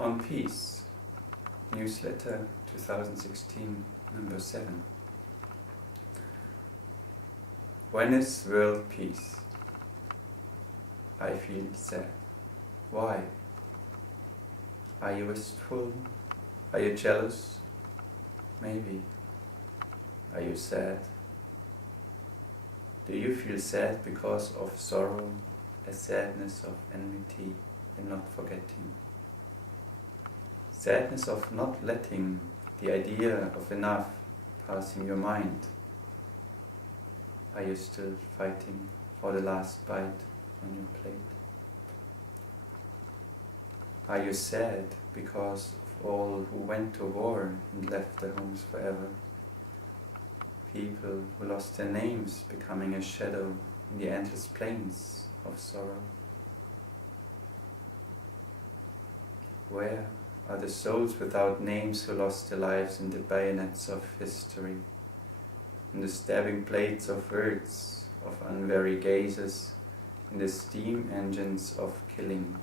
On Peace, newsletter 2016, number 7. When is world peace? I feel sad. Why? Are you wistful? Are you jealous? Maybe. Are you sad? Do you feel sad because of sorrow, a sadness of enmity and not forgetting? Sadness of not letting the idea of enough passing your mind? Are you still fighting for the last bite on your plate? Are you sad because of all who went to war and left their homes forever? People who lost their names becoming a shadow in the endless plains of sorrow. Where are the souls without names who lost their lives in the bayonets of history, in the stabbing blades of words, of unwary gazes, in the steam engines of killing?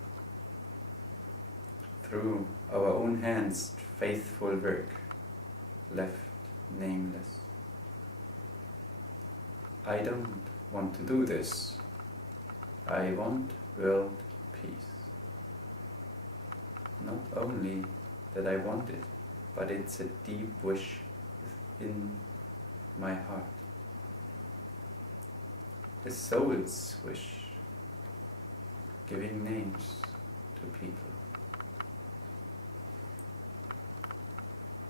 Through our own hands, faithful work, left nameless. I don't want to do this. I want world peace. Not only that I want it, but it's a deep wish within my heart. A soul's wish, giving names to people.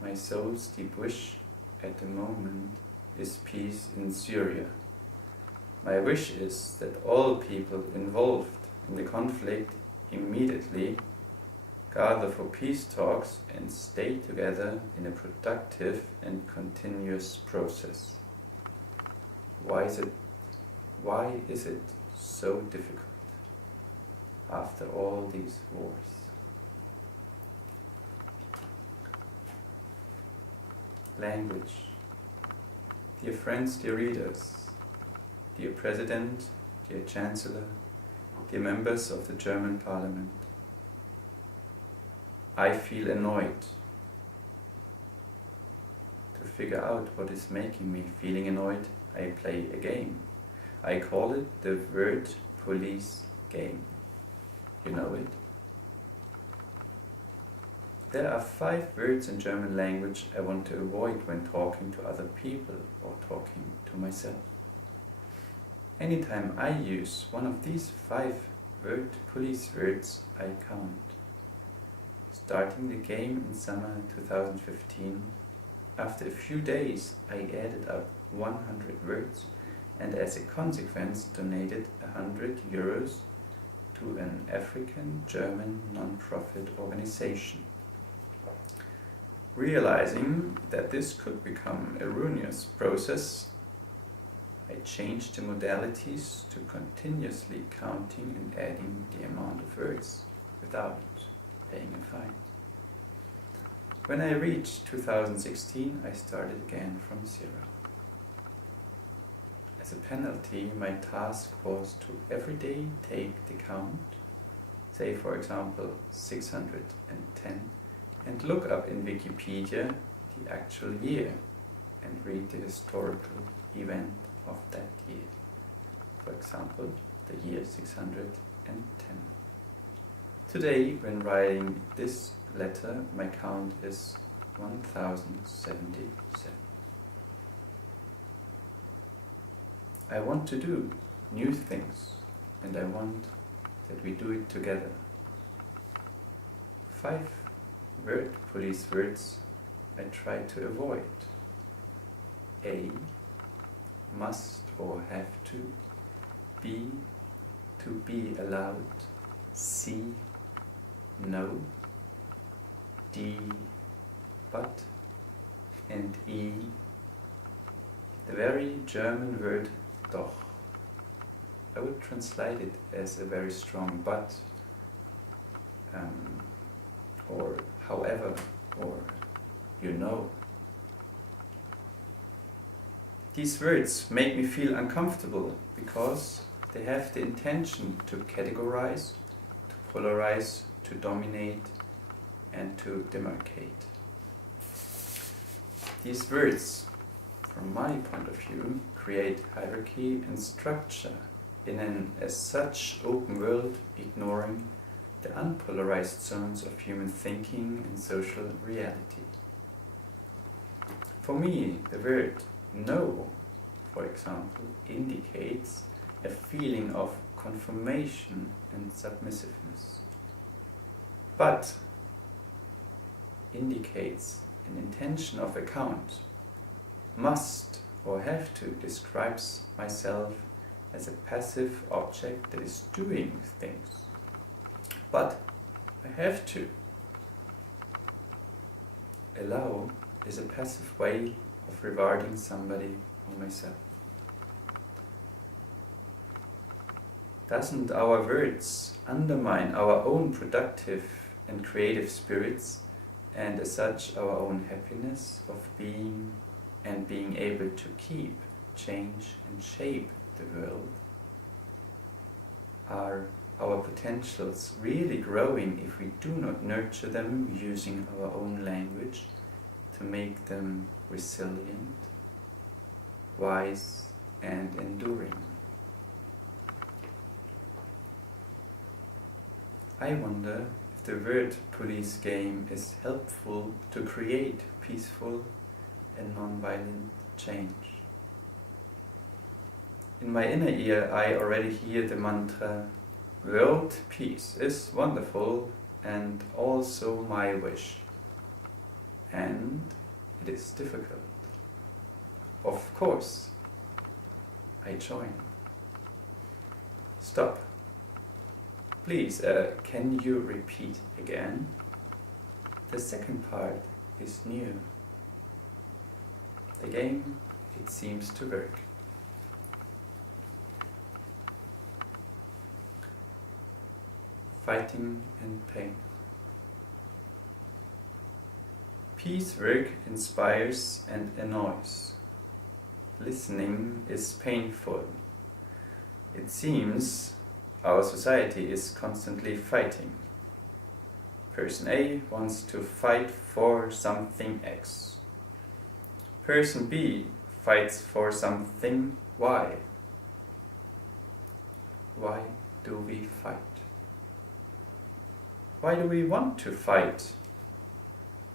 My soul's deep wish at the moment is peace in Syria. My wish is that all people involved in the conflict immediately gather for peace talks and stay together in a productive and continuous process. Why is it so difficult after all these wars? Language. Dear friends, dear readers, dear President, dear Chancellor, dear members of the German Parliament, I feel annoyed. To figure out what is making me feeling annoyed, I play a game. I call it the word police game. You know it? There are 5 words in German language I want to avoid when talking to other people or talking to myself. Anytime I use one of these 5 police words, I count. Starting the game in summer 2015, after a few days I added up 100 words and as a consequence donated 100 euros to an African-German non-profit organization. Realizing that this could become a ruinous process, I changed the modalities to continuously counting and adding the amount of words without paying a fine. When I reached 2016, I started again from 0. As a penalty, my task was to every day take the count, say for example 610, and look up in Wikipedia the actual year and read the historical event of that year. For example, the year 610. Today, when writing this letter, my count is 1077. I want to do new things, and I want that we do it together. 5 police words I try to avoid. A, must or have to. B, to be allowed. C, no. D, but. And E, the very German word doch. I would translate it as a very strong but, or however, or you know. These words make me feel uncomfortable because they have the intention to categorize, to polarize, to dominate, and to demarcate. These words, from my point of view, create hierarchy and structure in an as such open world, ignoring the unpolarized zones of human thinking and social reality. For me, the word no, for example, indicates a feeling of conformation and submissiveness, but indicates an intention of account, must or have to describes myself as a passive object that is doing things. But I have to. Allow is a passive way of rewarding somebody or myself. Doesn't our words undermine our own productive and creative spirits, and as such our own happiness of being and being able to keep, change and shape the world? Are our potentials really growing if we do not nurture them using our own language to make them resilient, wise and enduring? I wonder if the word police game is helpful to create peaceful and non-violent change. In my inner ear I already hear the mantra, "World peace is wonderful and also my wish." And it is difficult. Of course, I join. Stop. Please, can you repeat again? The second part is new. The game, it seems to work. Fighting and pain. Peace work inspires and annoys. Listening is painful. It seems our society is constantly fighting. Person A wants to fight for something X. Person B fights for something Y. Why do we fight? Why do we want to fight?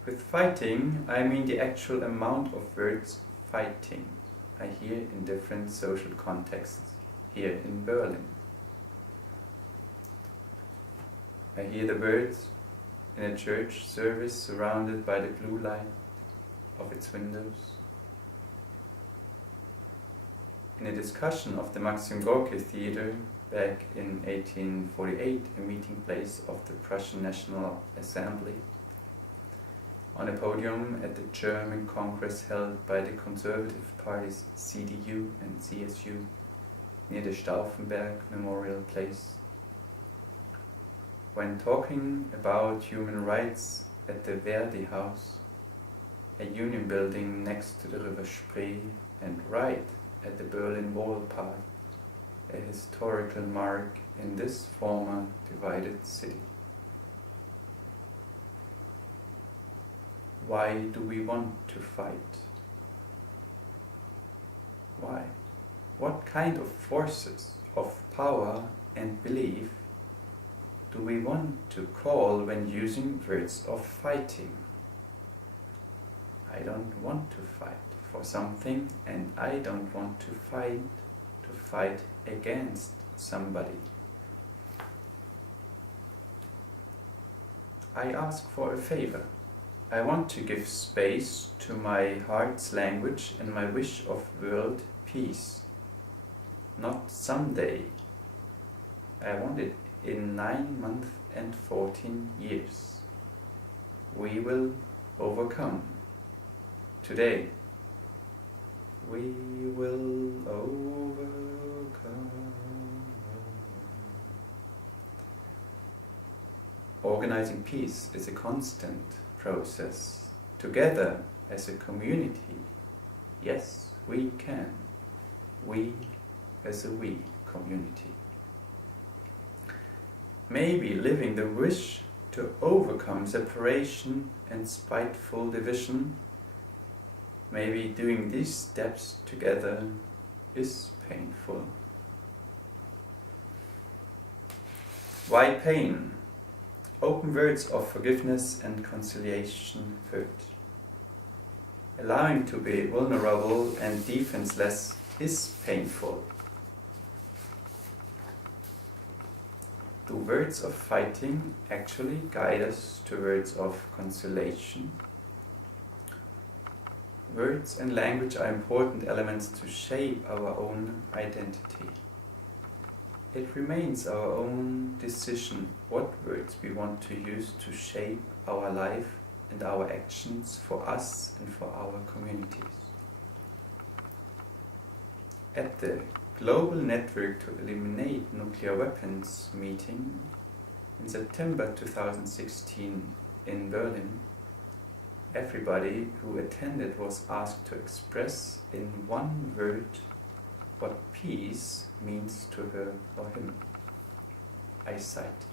With fighting, I mean the actual amount of words fighting I hear in different social contexts here in Berlin. I hear the words in a church service surrounded by the blue light of its windows. In a discussion of the Maxim Gorki Theatre back in 1848, a meeting place of the Prussian National Assembly, on a podium at the German Congress held by the conservative parties CDU and CSU near the Stauffenberg Memorial Place. When talking about human rights at the Verdi House, a union building next to the River Spree and right at the Berlin Wall Park, a historical mark in this former divided city. Why do we want to fight? Why? What kind of forces of power and belief do we want to call when using words of fighting? I don't want to fight for something, and I don't want to fight against somebody. I ask for a favor. I want to give space to my heart's language and my wish of world peace. Not someday. I want it in 9 months and 14 years. We will overcome. Today, we will overcome. Organizing peace is a constant process. Together as a community, yes, we can. We as a we community. Maybe living the wish To overcome separation and spiteful division, maybe doing these steps together is painful. Why pain? Open words of forgiveness and conciliation hurt. Allowing to be vulnerable and defenseless is painful. Do words of fighting actually guide us to words of conciliation? Words and language are important elements to shape our own identity. It remains our own decision what words we want to use to shape our life and our actions for us and for our communities. At the Global Network to Eliminate Nuclear Weapons meeting in September 2016 in Berlin, everybody who attended was asked to express in one word what peace means to her or him. I cite: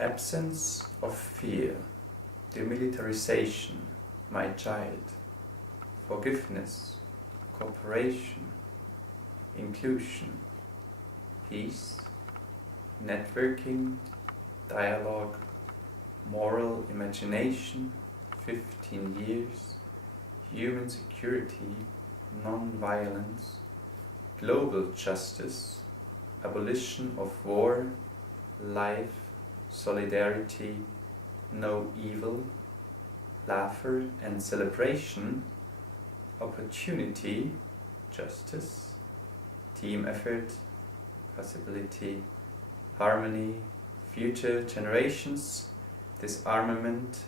absence of fear, demilitarization, my child, forgiveness, cooperation, inclusion, peace, networking, dialogue, moral imagination, 15 years, human security, non-violence, global justice, abolition of war, life, solidarity, no evil, laughter and celebration, opportunity, justice, team effort, possibility, harmony, future generations, disarmament,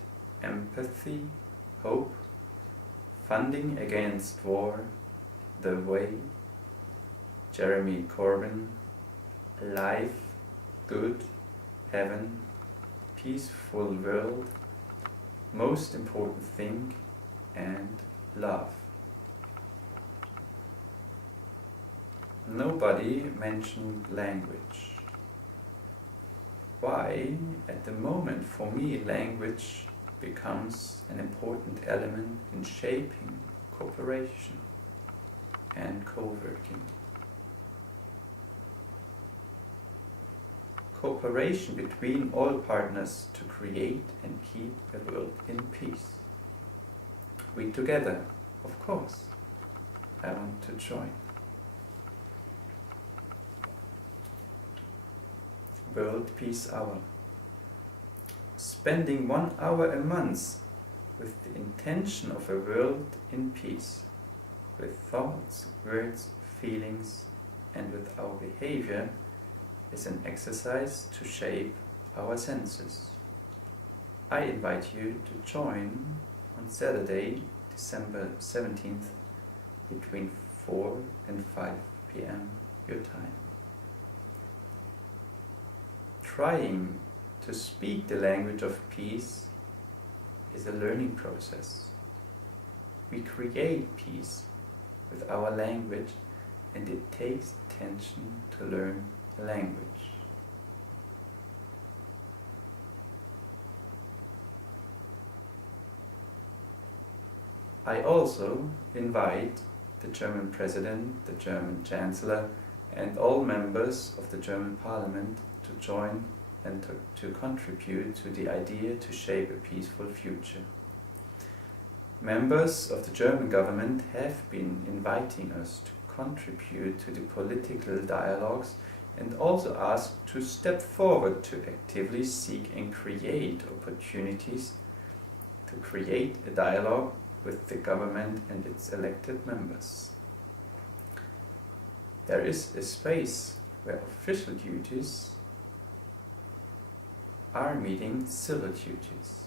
empathy, hope, funding against war, the way, Jeremy Corbyn, life, good, heaven, peaceful world, most important thing, and love. Nobody mentioned language. Why, at the moment, for me, language becomes an important element in shaping cooperation and co-working. Cooperation between all partners to create and keep a world in peace. We together, of course, I want to join. World Peace Hour. Spending 1 hour a month with the intention of a world in peace, with thoughts, words, feelings, and with our behavior, is an exercise to shape our senses. I invite you to join on Saturday, December 17th, between 4 and 5 p.m. your time. Trying to speak the language of peace is a learning process. We create peace with our language, and it takes attention to learn the language. I also invite the German President, the German Chancellor, and all members of the German Parliament to join and to contribute to the idea to shape a peaceful future. Members of the German government have been inviting us to contribute to the political dialogues and also asked to step forward to actively seek and create opportunities to create a dialogue with the government and its elected members. There is a space where official duties are meeting civil duties.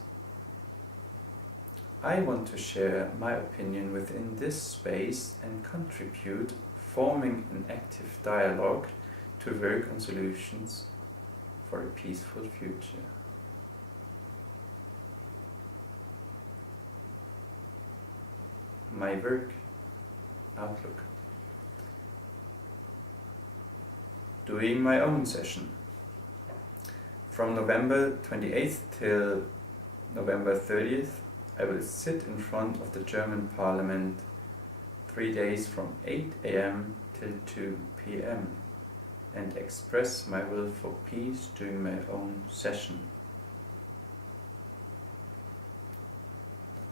I want to share my opinion within this space and contribute, forming an active dialogue to work on solutions for a peaceful future. My work outlook. Doing my own session. From November 28th till November 30th, I will sit in front of the German Parliament 3 days from 8 a.m. till 2 p.m. and express my will for peace during my own session.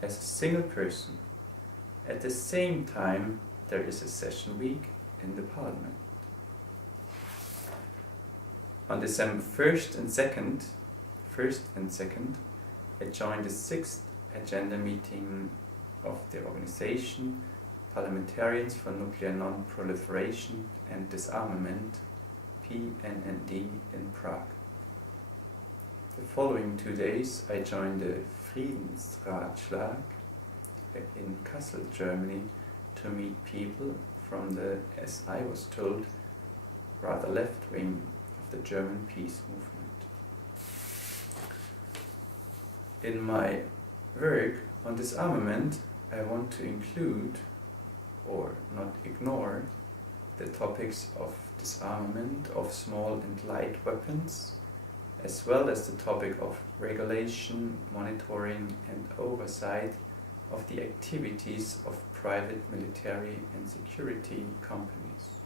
As a single person, at the same time there is a session week in the Parliament. On December 1st and 2nd, I joined the 6th agenda meeting of the organization Parliamentarians for Nuclear Non-Proliferation and Disarmament, PNND, in Prague. The following 2 days I joined the Friedensratschlag in Kassel, Germany, to meet people from the, as I was told, rather left wing of the German peace movement. In my work on disarmament, I want to include, or not ignore, the topics of disarmament of small and light weapons, as well as the topic of regulation, monitoring and oversight of the activities of private military and security companies.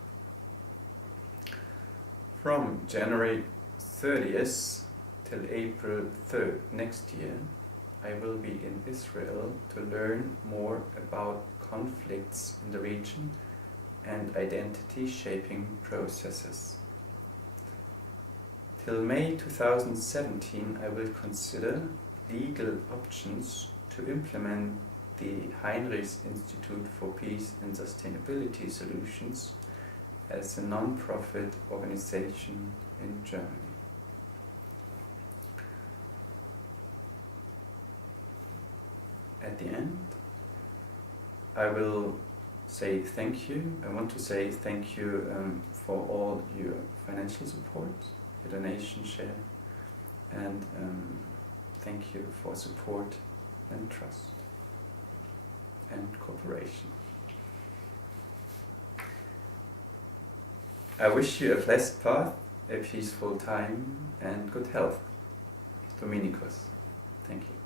From January 30th till April 3rd next year, I will be in Israel to learn more about conflicts in the region and identity-shaping processes. Till May 2017, I will consider legal options to implement the Hainrichs Institute for Peace and Sustainability Solutions as a non-profit organization in Germany. At the end, I will say thank you. I want to say thank you for all your financial support, your donation share, and thank you for support and trust and cooperation. I wish you a blessed path, a peaceful time and good health. Dominikus. Thank you.